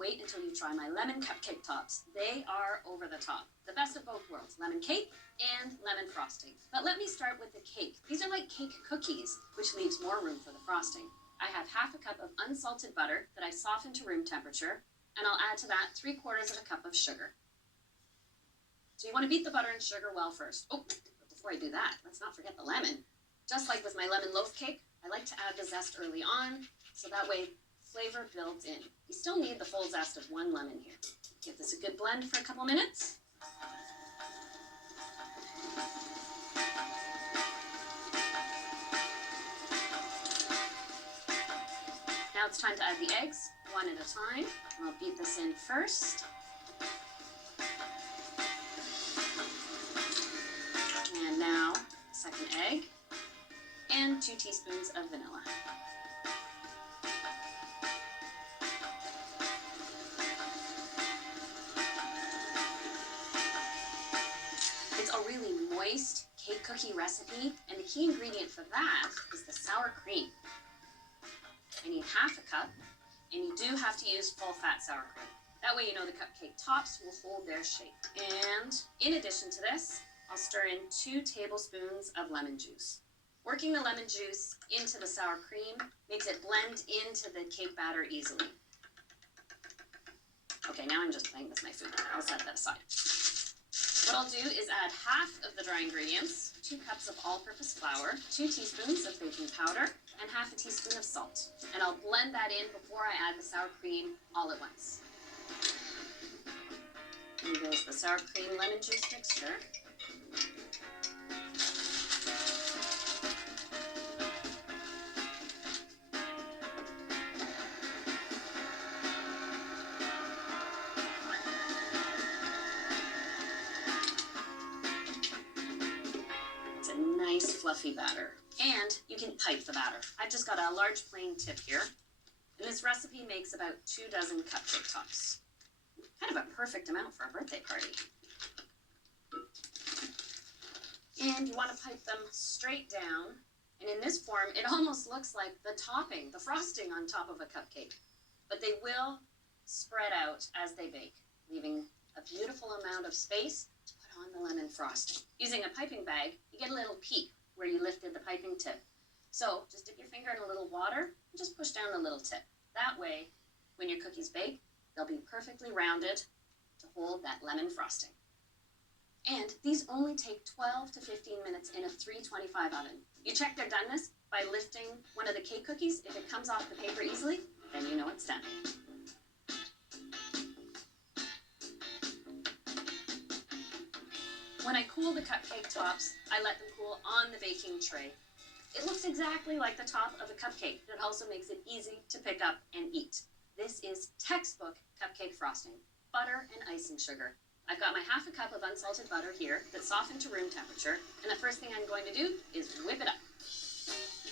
wait until you try my lemon cupcake tops. They are over the top. The best of both worlds, lemon cake and lemon frosting. But let me start with the cake. These are like cake cookies, which leaves more room for the frosting. I have half a cup of unsalted butter that I softened to room temperature, and I'll add to that 3/4 of a cup of sugar. So you want to beat the butter and sugar well first. Oh, but before I do that, let's not forget the lemon. Just like with my lemon loaf cake, I like to add the zest early on, so that way flavor builds in. You still need the full zest of 1 lemon here. Give this a good blend for a couple minutes. Now it's time to add the eggs, 1 at a time. I'll beat this in first. And now, second egg, and 2 teaspoons of vanilla. It's a really moist cake cookie recipe, and the key ingredient for that is the sour cream. I need half a cup, and you do have to use full fat sour cream. That way you know the cupcake tops will hold their shape. And in addition to this, I'll stir in 2 tablespoons of lemon juice. Working the lemon juice into the sour cream makes it blend into the cake batter easily. Okay, now I'm just playing with my food. I'll set that aside. What I'll do is add half of the dry ingredients, 2 cups of all-purpose flour, 2 teaspoons of baking powder, and half a teaspoon of salt. And I'll blend that in before I add the sour cream all at once. And there's the sour cream lemon juice mixture. Nice fluffy batter, and you can pipe the batter. I've just got a large plain tip here, and this recipe makes about 2 dozen cupcake tops. Kind of a perfect amount for a birthday party. And you want to pipe them straight down, and in this form it almost looks like the topping, the frosting on top of a cupcake, but they will spread out as they bake, leaving a beautiful amount of space on the lemon frosting. Using a piping bag, you get a little peak where you lifted the piping tip. So just dip your finger in a little water and just push down the little tip. That way, when your cookies bake, they'll be perfectly rounded to hold that lemon frosting. And these only take 12 to 15 minutes in a 325 oven. You check their doneness by lifting one of the cake cookies. If it comes off the paper easily, then you know it's done. When I cool the cupcake tops, I let them cool on the baking tray. It looks exactly like the top of a cupcake. It also makes it easy to pick up and eat. This is textbook cupcake frosting, butter and icing sugar. I've got my half a cup of unsalted butter here that's softened to room temperature, and the first thing I'm going to do is whip it up.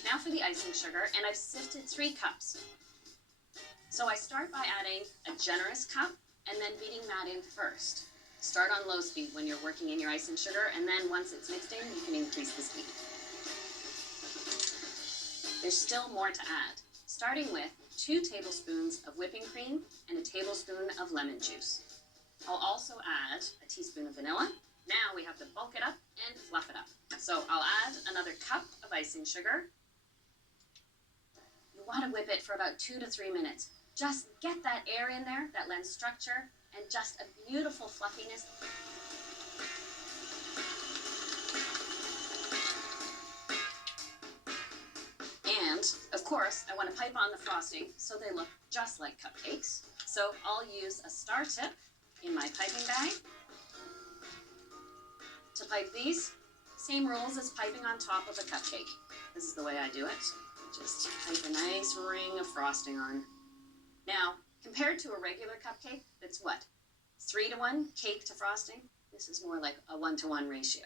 Now for the icing sugar, and I've sifted 3 cups. So I start by adding a generous cup and then beating that in first. Start on low speed when you're working in your icing sugar, and then once it's mixed in, you can increase the speed. There's still more to add, starting with 2 tablespoons of whipping cream and a tablespoon of lemon juice. I'll also add a teaspoon of vanilla. Now we have to bulk it up and fluff it up. So I'll add another cup of icing sugar. You want to whip it for about 2 to 3 minutes. Just get that air in there that lends structure and just a beautiful fluffiness. And, of course, I want to pipe on the frosting so they look just like cupcakes. So I'll use a star tip in my piping bag to pipe these. Same rules as piping on top of a cupcake. This is the way I do it. Just pipe a nice ring of frosting on. Now, compared to a regular cupcake, that's what? 3 to 1 cake to frosting? This is more like a 1 to 1 ratio.